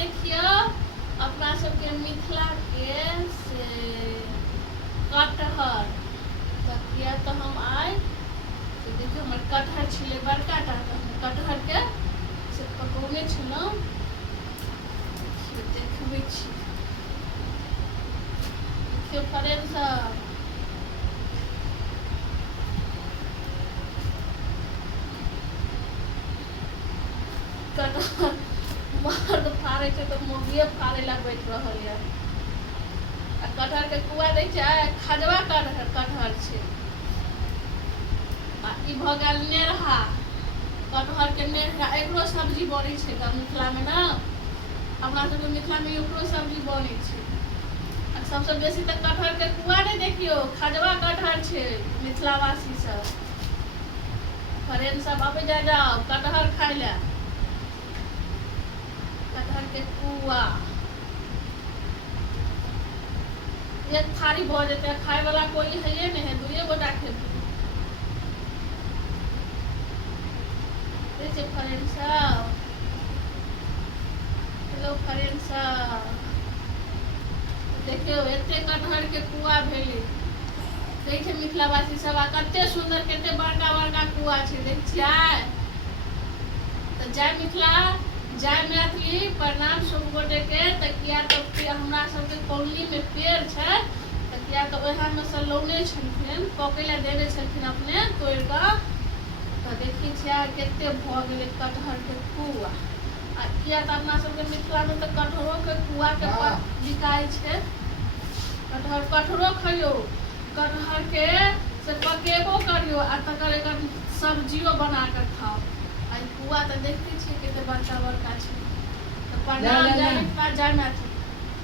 देखियो अपना सबके मिथिला के से कटहर तो किया तो हम आए तो देखियो हमर कटहर छिले बड़का टा कटहर के से पकौने छलहुँ देखबै छी देखियो फ्रेंड सब कटहर मर्द फाड़ै छै तऽ मौगिए फाड़ै लए बैठ रहल यऽ आ कटहर के कुआ दै छै खजवा कटहर छै आ ई भऽ गेल नेरहा कटहर के नेरहा एकरो सब्जी बनै छै मिथिला में ना अपना सबके मिथिला में एकरो सब्जी बनै छै आ सबसे बेसी तऽ कटहर के कुआ नहीं देखियो खजवा कटहर छै मिथिलावासी सब फ्रेंड सब आबे जाओ कटहर खाय ले कटहर के कुआ एक थारी भऽ जेतै खाय वाला कोई है नहीं है दुए गोटा खेबै फ्रेंड सब हेलो फ्रेंड सब देखियो एते कटहर के कुआ भेलै कहै छै मिथिलावासी सब आ कते सुंदर कते बड़का बड़का कुआ छै देख छियै तऽ जय मिथिला जय मैथिली प्रणाम सब गोटे के तऽ किया तऽ हमरा सबके कॉलोनी में पेड़ छै तऽ किया तऽ ओएह में से लौने छलखिन पकै लए देने छलखिन अपने तोड़ कऽ तऽ देखै छियै कते भऽ गेलै कटहर के कुआ आ किया तऽ अपना सबके मिथिला में तऽ कटहरो के कुआ के बिकाइ छै कटहरो खइयो कटहर के से पकेबो करियो आ तकर एकर सब्जियो बना के खाओ आ कुआ तऽ देखते छियै कते बड़का बड़का छै तो प्रणाम जय मैथिली।